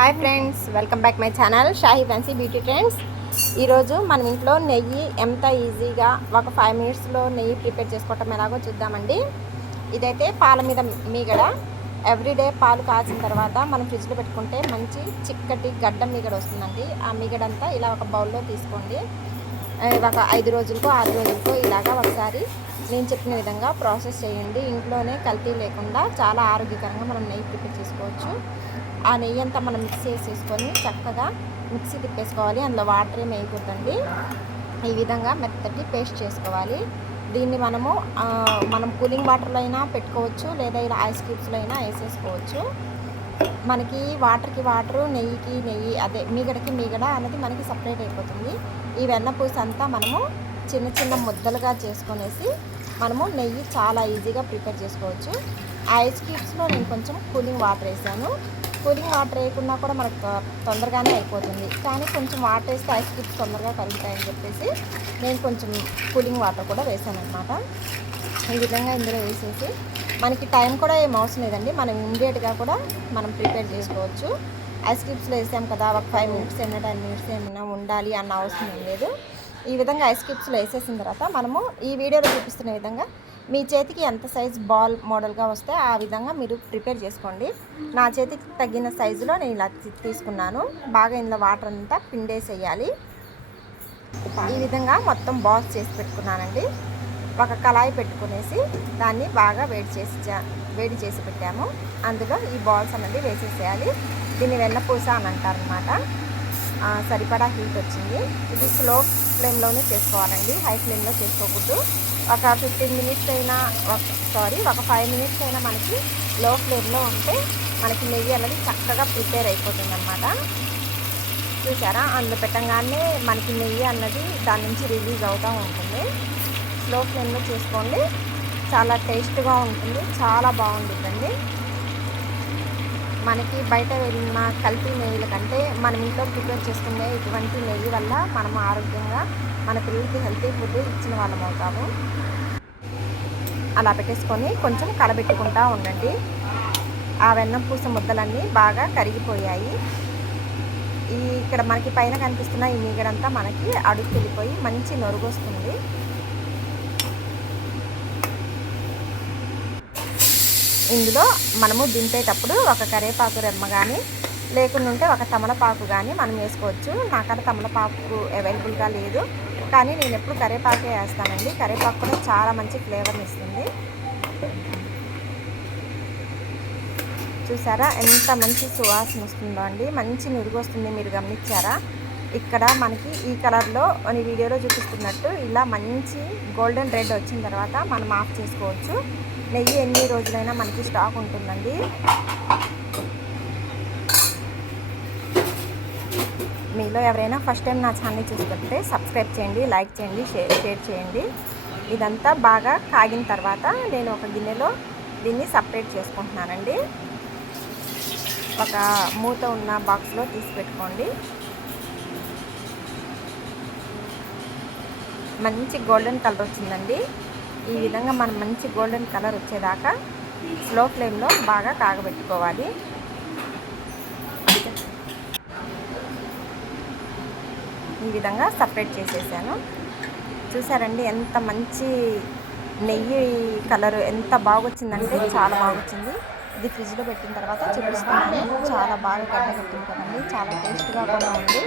Hi friends welcome back my channel Shahi fancy beauty trends. ఈరోజు మనం ఇంట్లో నెయ్యి ఎంత ఈజీగా ఒక ఫైవ్ మినిట్స్లో నెయ్యి ప్రిపేర్ చేసుకోవటం ఎలాగో చూద్దామండి. ఇదైతే పాల మీద మీగడ ఎవ్రీడే పాలు కాచిన తర్వాత మనం ఫ్రిడ్జ్లో పెట్టుకుంటే మంచి చిక్కటి గడ్డ మీగడ వస్తుందండి. ఆ మీగడంతా ఇలా ఒక బౌల్లో తీసుకోండి. ఒక ఐదు రోజులకో ఆరు రోజులకో ఇలాగా ఒకసారి నేను చెప్పిన విధంగా ప్రాసెస్ చేయండి. ఇంట్లోనే కల్తీ లేకుండా చాలా ఆరోగ్యకరంగా మనం నెయ్యి ప్రిపేర్ చేసుకోవచ్చు. ఆ నెయ్యి అంతా మనం మిక్స్ చేసేసుకొని చక్కగా మిక్సీ తిప్పేసుకోవాలి. అందులో వాటర్ ఏమి వేయకూడదండి. ఈ విధంగా మెత్తటి పేస్ట్ చేసుకోవాలి. దీన్ని మనము మనం కూలింగ్ వాటర్లో అయినా పెట్టుకోవచ్చు లేదా ఇలా ఐస్ క్యూబ్స్లో అయినా వేసేసుకోవచ్చు. మనకి వాటర్కి వాటరు నెయ్యికి నెయ్యి అదే మీగడకి మీగడ అనేది మనకి సపరేట్ అయిపోతుంది. ఈ వెన్నపూస అంతా మనము చిన్న చిన్న ముద్దలుగా చేసుకునేసి మనము నెయ్యి చాలా ఈజీగా ప్రిపేర్ చేసుకోవచ్చు. ఐస్ క్యూబ్స్లో నేను కొంచెం కూలింగ్ వాటర్ వేసాను. కూలింగ్ వాటర్ వేయకుండా కూడా మనకు తొందరగానే అయిపోతుంది. కానీ కొంచెం వాటర్ వేస్తే ఐస్ క్యూబ్స్ తొందరగా కరుగుతాయని చెప్పేసి నేను కొంచెం కూలింగ్ వాటర్ కూడా వేసాను అనమాట ఈ విధంగా ఇందులో వేసేసి మనకి టైం కూడా ఏం అవసరం లేదండి. మనం ఇమ్మీడియట్గా కూడా మనం ప్రిపేర్ చేసుకోవచ్చు. ఐస్ క్యూబ్స్లో వేసాం కదా ఒక ఫైవ్ మినిట్స్ అయినా టెన్ మినిట్స్ ఏమైనా ఉండాలి అన్న అవసరం లేదు. ఈ విధంగా ఐస్ క్యూబ్స్లో వేసేసిన తర్వాత మనము ఈ వీడియోలో చూపిస్తున్న విధంగా మీ చేతికి ఎంత సైజ్ బాల్ మోడల్గా వస్తే ఆ విధంగా మీరు ప్రిపేర్ చేసుకోండి. నా చేతికి తగ్గిన సైజులో నేను ఇలా తీసుకున్నాను. బాగా ఇందులో వాటర్ అంతా పిండేసేయాలి. ఈ విధంగా మొత్తం బాల్స్ చేసి పెట్టుకున్నానండి. ఒక కళాయి పెట్టుకునేసి దాన్ని బాగా వేడి చేసి వేడి చేసి పెట్టాము. అందులో ఈ బాల్స్ అనేది వేసేసేయాలి. దీన్ని వెన్నపూస అని అంటారనమాట సరిపడా హీట్ వచ్చింది. ఇది స్లో ఫ్లేమ్లోనే చేసుకోవాలండి. హై ఫ్లేమ్లో చేసుకోకూడదు. ఒక ఫిఫ్టీన్ మినిట్స్ అయినా సారీ ఒక ఫైవ్ మినిట్స్ అయినా మనకి లో ఫ్లేమ్లో ఉంటే మనకి నెయ్యి అనేది చక్కగా ప్రిపేర్ అయిపోతుంది అనమాట చూసారా? అందులో పెట్టంగానే మనకి నెయ్యి అన్నది దాని నుంచి రిలీజ్ అవుతూ ఉంటుంది. స్లో ఫ్లేమ్లో చేసుకోండి. చాలా టేస్ట్గా ఉంటుంది. చాలా బాగుంటుందండి. మనకి బయట వెళ్ళిన కల్తీ నెయ్యిల కంటే మనం ఇంట్లో ప్రిపేర్ చేసుకునే ఇటువంటి నెయ్యి వల్ల మనం ఆరోగ్యంగా మన పిల్లలకి హెల్తీ ఫుడ్ ఇచ్చిన వాళ్ళం అవుతాము. అలా పెట్టేసుకొని కొంచెం కలబెట్టుకుంటా ఉండండి. ఆ వెన్నం పూస ముద్దలన్నీ బాగా కరిగిపోయాయి. ఈ ఇక్కడ మనకి పైన కనిపిస్తున్న ఈ మీగడంతా మనకి అడుగు వెళ్ళిపోయి మంచి నొరుగు వస్తుంది ఇందులో మనము దింపేటప్పుడు ఒక కరేపాకు రెమ్మ కానీ లేకుండా ఉంటే ఒక తమలపాకు కానీ మనం వేసుకోవచ్చు. నాకడ తమలపాకు అవైలబుల్గా లేదు. కానీ నేను ఎప్పుడు కరేపాకే వేస్తానండి. కరేపాకు కూడా చాలా మంచి ఫ్లేవర్ని ఇస్తుంది. చూసారా? ఎంత మంచి సువాసన వస్తుందో అండి. మంచి నురుగు వస్తుంది. మీరు గమనించారా? ఇక్కడ మనకి ఈ కలర్లో ఈ వీడియోలో చూపిస్తున్నట్టు ఇలా మంచి గోల్డెన్ రెడ్ వచ్చిన తర్వాత మనం ఆఫ్ చేసుకోవచ్చు. నెయ్యి ఎన్ని రోజులైనా మనకి స్టాక్ ఉంటుందండి. మీలో ఎవరైనా ఫస్ట్ టైం నా ఛానల్ చూసుకుంటే సబ్స్క్రైబ్ చేయండి లైక్ చేయండి షేర్ షేర్ చేయండి. ఇదంతా బాగా కాగిన తర్వాత నేను ఒక గిన్నెలో దీన్ని సపరేట్ చేసుకుంటున్నానండి. ఒక మూత ఉన్న బాక్స్లో తీసి పెట్టుకోండి. మంచి గోల్డెన్ కలర్ వచ్చిందండి. ఈ విధంగా మనం మంచి గోల్డెన్ కలర్ వచ్చేదాకా స్లో ఫ్లేమ్లో బాగా కాగబెట్టుకోవాలి. ఈ విధంగా సపరేట్ చేసేసాను. చూసారండి ఎంత మంచి నెయ్యి కలర్ ఎంత బాగొచ్చిందంటే చాలా బాగొచ్చింది. ఇది ఫ్రిడ్జ్లో పెట్టిన తర్వాత చూపిస్తున్నాను. చాలా బాగా గడ్డ కట్టింటానండి చాలా టేస్ట్గా కూడా ఉంది.